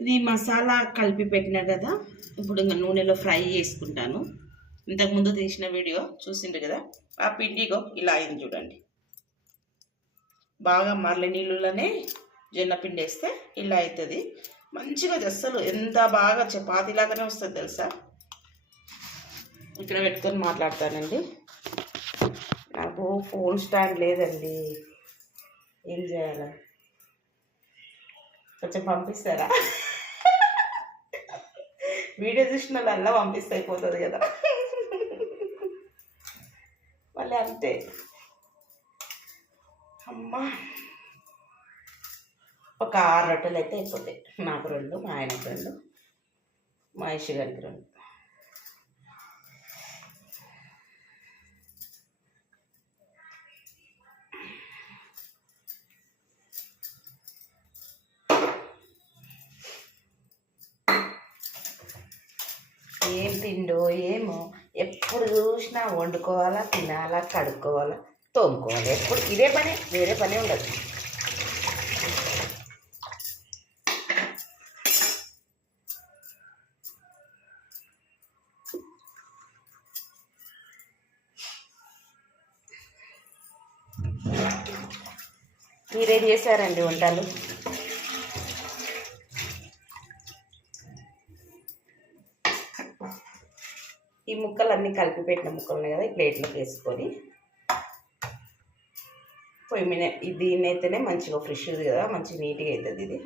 ఇది మసాలా కలిపి పెట్టినా కదా. ఇప్పుడు ఇంకా నూనెలో ఫ్రై చేసుకుంటాను. ఇంతకుముందు తీసిన వీడియో చూసిండ్రు కదా. ఆ పిండిగో ఇలా అయింది చూడండి. బాగా మరల నీళ్ళలోనే జొన్న పిండి వేస్తే ఇలా అవుతుంది. మంచిగా అసలు ఎంత బాగా చపాతీలాగానే వస్తుంది తెలుసా. ఇక్కడ పెట్టుకొని మాట్లాడతానండి. నాకు ఫోన్ స్టాండ్ లేదండి, ఏం చేయాలి? కొంచెం పంపిస్తారా? వీడియో చూసిన వాళ్ళల్లా పంపిస్తే అయిపోతుంది కదా. మళ్ళీ అంతే. అమ్మా, ఒక 6 రొట్టెలు అయితే అయిపోతాయి. నాకు 2, మా ఆయనకు 2, మా ఇషి గారికి 2. ఏం తిండో ఏమో, ఎప్పుడు చూసినా వండుకోవాలా, తినాలా, కడుక్కోవాలా, తోముకోవాలి. ఎప్పుడు ఇదే పని, వేరే పని ఉండదు. మీరేం చేశారండి వంటలు? ఈ ముక్కలన్నీ కలిపి పెట్టిన ముక్కలు ఉన్నాయి కదా, ఈ ప్లేట్లోకి వేసుకొని పొయ్యి మీద దీన్ని అయితేనే మంచిగా ఫ్రెష్ది కదా, మంచిగా నీట్గా అవుతుంది ఇది.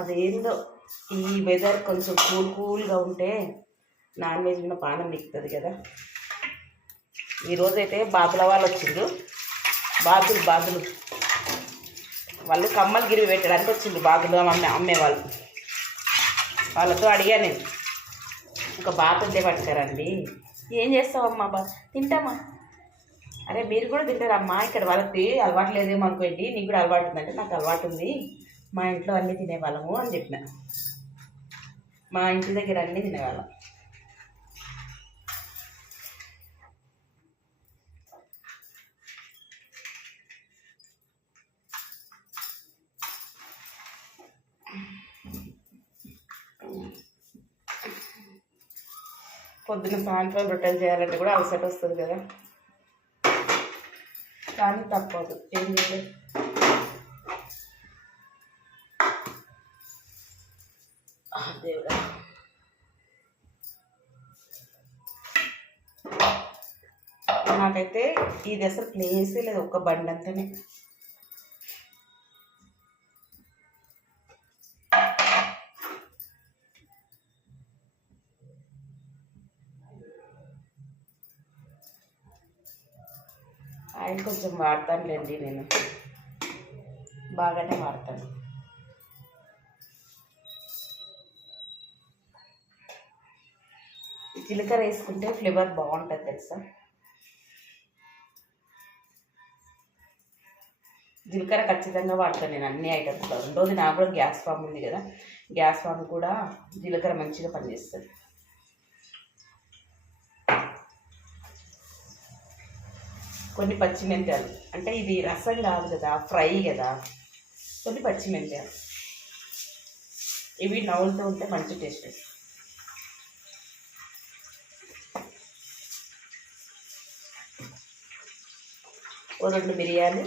అదేందో ఈ వెదర్ కొంచెం కూల్గా ఉంటే నాన్ వెజ్ మీద పానం నిక్కుతుంది కదా. ఈరోజైతే బాతుల వాళ్ళు వచ్చిండ్రు. బాతులు వాళ్ళు కమ్మలు గిరివి పెట్టడానికి వచ్చిండ్రు. బాతులు అమ్మేవాళ్ళు. వాళ్ళతో అడిగా నేను, ఒక బాతు ఉంటే పట్టుకారండి. ఏం చేస్తావమ్మా? తింటామా? అరే మీరు కూడా తింటారమ్మా, ఇక్కడ వాళ్ళకి అలవాటు లేదేమో అనుకోండి, నీకు కూడా అలవాటు ఉందంటే నాకు అలవాటు ఉంది, మా ఇంట్లో అన్నీ తినేవాళ్ళము అని చెప్పిన. మా ఇంటి దగ్గర అన్నీ తినేవాళ్ళం. పొద్దున్న సాయంత్రం రొట్టెలు చేయాలంటే కూడా అలసట వస్తుంది కదా, కానీ తప్పదు, ఏం చేయలేదు. దేవుడా, నాకైతే ఇది అసలు ప్లేసే లేదు, ఒక్క బండి అంతనే. ఆయిల్ కొంచెం వాడతానులేండి, నేను బాగానే వాడతాను. జీలకర్ర వేసుకుంటే ఫ్లేవర్ బాగుంటుంది తెలుసా. జీలకర్ర ఖచ్చితంగా వాడతాను నేను అన్ని ఐటమ్స్లో. రెండోది నాకు కూడా గ్యాస్ ఫామ్ ఉంది కదా, గ్యాస్ ఫామ్ కూడా జీలకర్ర మంచిగా పనిచేస్తుంది. కొన్ని పచ్చిమెంతాలు, అంటే ఇది రసం కాదు కదా, ఫ్రై కదా, కొన్ని పచ్చిమెంతాలు ఇవి నవ్వులతో ఉంటే మంచి టేస్ట్ వస్తుంది. ఓ 2 మిరియాలు,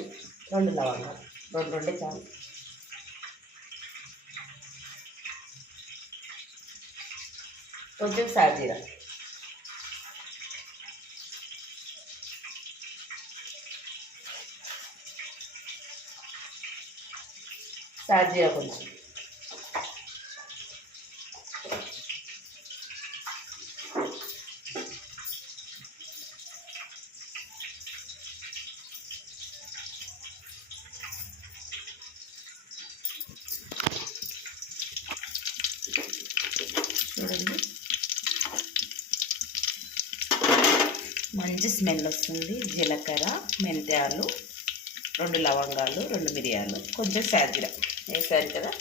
2 లవంగాలు, 2 చాలు. కొంచెం సాజీరా, కొంచెం. చూడండి మంచి స్మెల్ వస్తుంది. జీలకర్ర, మెంతాలు, 2 లవంగాలు, 2 మిరియాలు, కొంచెం సాజీరా వేసారు కదా.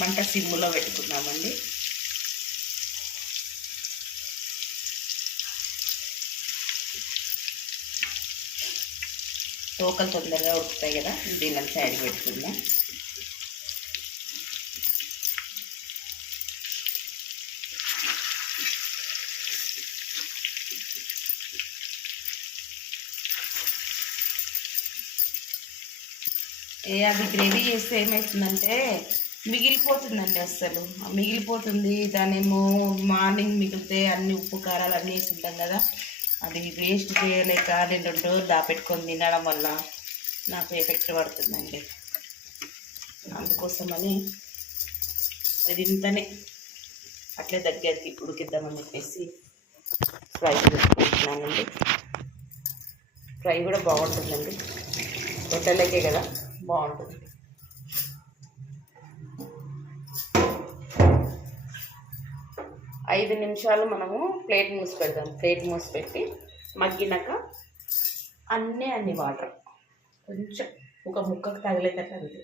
మంట సిమ్ములో పెట్టుకున్నామండి. తోకలు తొందరగా ఉడుకుతాయి కదా, దీన్ని సైడ్ పెట్టుకుందాం. అది గ్రేవీ చేస్తే ఏమవుతుందంటే మిగిలిపోతుందండి, అస్సలు మిగిలిపోతుంది. దానేమో మార్నింగ్ మిగిలితే అన్ని ఉప్పు కారాలు అన్నీ వేసి ఉంటాం కదా, అది వేస్ట్ చేయలేక నేను 2 రోజులు దాపెట్టుకొని తినడం వల్ల నాకు ఎఫెక్ట్ పడుతుందండి. అందుకోసమని ఇది ఇంతనే అట్లే దగ్గరికి ఉడికిద్దామని చెప్పేసి ఫ్రై చేసుకుంటున్నానండి. ఫ్రై కూడా బాగుంటుందండి, రొట్టెలకే కదా బాగుంటుంది. 5 నిమిషాలు మనము ప్లేట్ మూసి పెడదాం. ప్లేట్ మూసి పెట్టి మగ్గినాక అన్ని వాటర్ కొంచెం ఒక ముక్కకు తగిలేటట్టు అంతే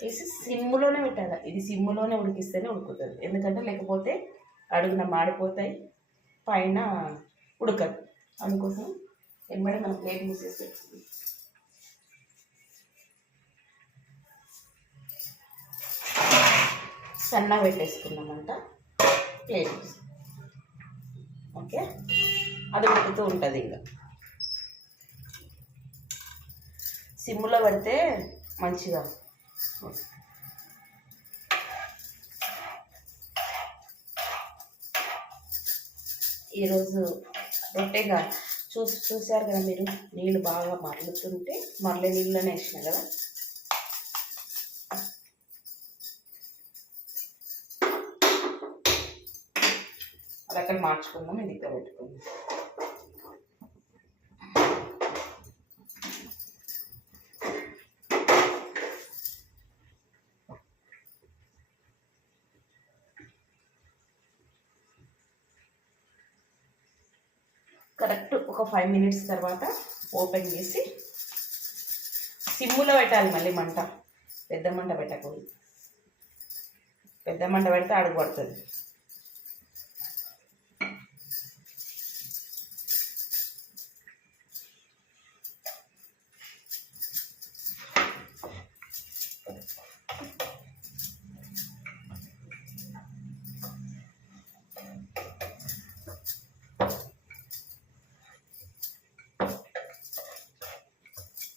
వేసి సిమ్ములోనే పెట్టాలి. ఇది సిమ్ములోనే ఉడికిస్తేనే ఉడుకుతుంది, ఎందుకంటే లేకపోతే అడుగున మాడిపోతాయి, పైన ఉడకదు. అందుకోసం వెంబడి మనం ప్లేట్ మూసేసి పెట్టుకుందాం. సన్నగా పెట్టేసుకున్నామంట ప్లేట్. ఓకే, అది ఉడుకుతూ ఉంటుంది. ఇంకా సిమ్లో పెడితే మంచిగా. ఈరోజు రొట్టెగా చూసారు కదా మీరు, నీళ్ళు బాగా మరలుతుంటే మరలే నీళ్ళనే వేసిన కదా. అది అక్కడ మార్చుకుందాం, ఇది ఇక్కడ పెట్టుకుందాం. కరెక్ట్ ఒక 5 మినిట్స్ తర్వాత ఓపెన్ చేసి సిమ్ములో పెట్టాలి. మళ్ళీ మంట పెద్ద మంట పెట్టకూడదు, పెద్ద మంట పెడితే అడుగు పడుతుంది.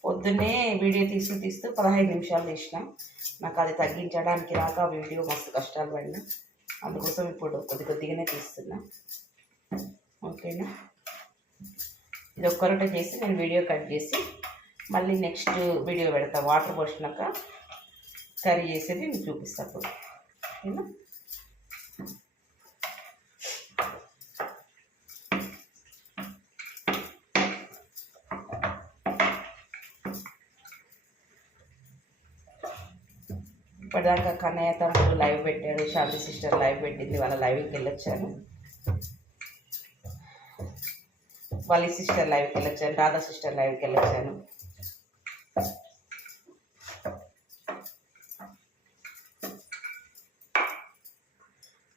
పొద్దున్నే వీడియో తీస్తూ 15 నిమిషాలు తీసినాం. నాకు అది తగ్గించడానికి రాక వీడియో మస్తు కష్టాలు పడినా, అందుకోసం ఇప్పుడు కొద్దిగానే తీస్తున్నా. ఓకేనా, ఇది ఒక్క రొట్టె చేసి నేను వీడియో కట్ చేసి మళ్ళీ నెక్స్ట్ వీడియో పెడతా. వాటర్ పోసినాక కర్రీ చేసేది మీకు చూపిస్తాను. ఓకేనా, ఇప్పటిదాకా కన్నయ్య తమ్ముడు లైవ్ పెట్టాడు, శాంతి సిస్టర్ లైవ్ పెట్టింది, వాళ్ళ లైవ్కి వెళ్ళొచ్చాను. వాళ్ళ సిస్టర్ లైవ్కి వెళ్ళొచ్చాను, రాధా సిస్టర్ లైవ్కి వెళ్ళొచ్చాను.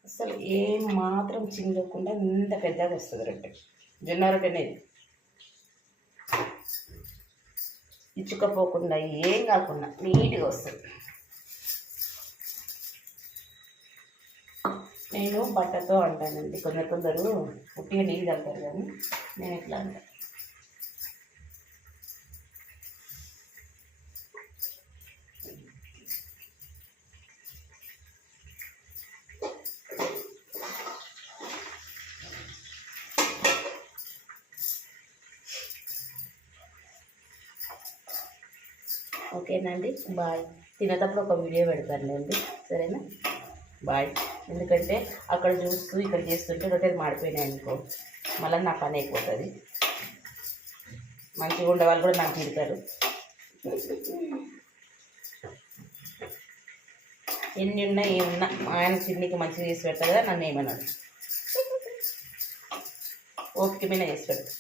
అసలు ఏం మాత్రం చింగకుండా ఇంత పెద్దగా వస్తుంది రొట్టె, జొన్న రొట్టెనే. ఇచ్చుకపోకుండా ఏం కాకుండా నీట్గా వస్తుంది. నేను బట్టతో అంటానండి, కొందరు ఉట్టిగా నీళ్ళు కలుగుతారు, కానీ నేను ఎట్లా అంటాను. ఓకేనండి, బాయ్. తినేటప్పుడు ఒక వీడియో పెడతానులేండి, సరేనా? బాయ్. ఎందుకంటే అక్కడ చూస్తూ ఇక్కడ చేస్తుంటే రొట్టెలు మాడిపోయినాయి అనుకో, మళ్ళీ నా పని అయిపోతుంది. మంచిగా ఉండే వాళ్ళు కూడా నాకు తిడతారు. ఎన్ని ఉన్నా ఏమున్నా ఆయన చిన్నికి మంచిగా చేసి పెడతారు కదా, నన్ను ఏమన్నాడు. ఓపిక మీద చేసి పెడతా.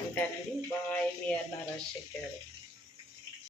ఉంటానండి. బాయ్. మీ అన్న రాజశేఖర్.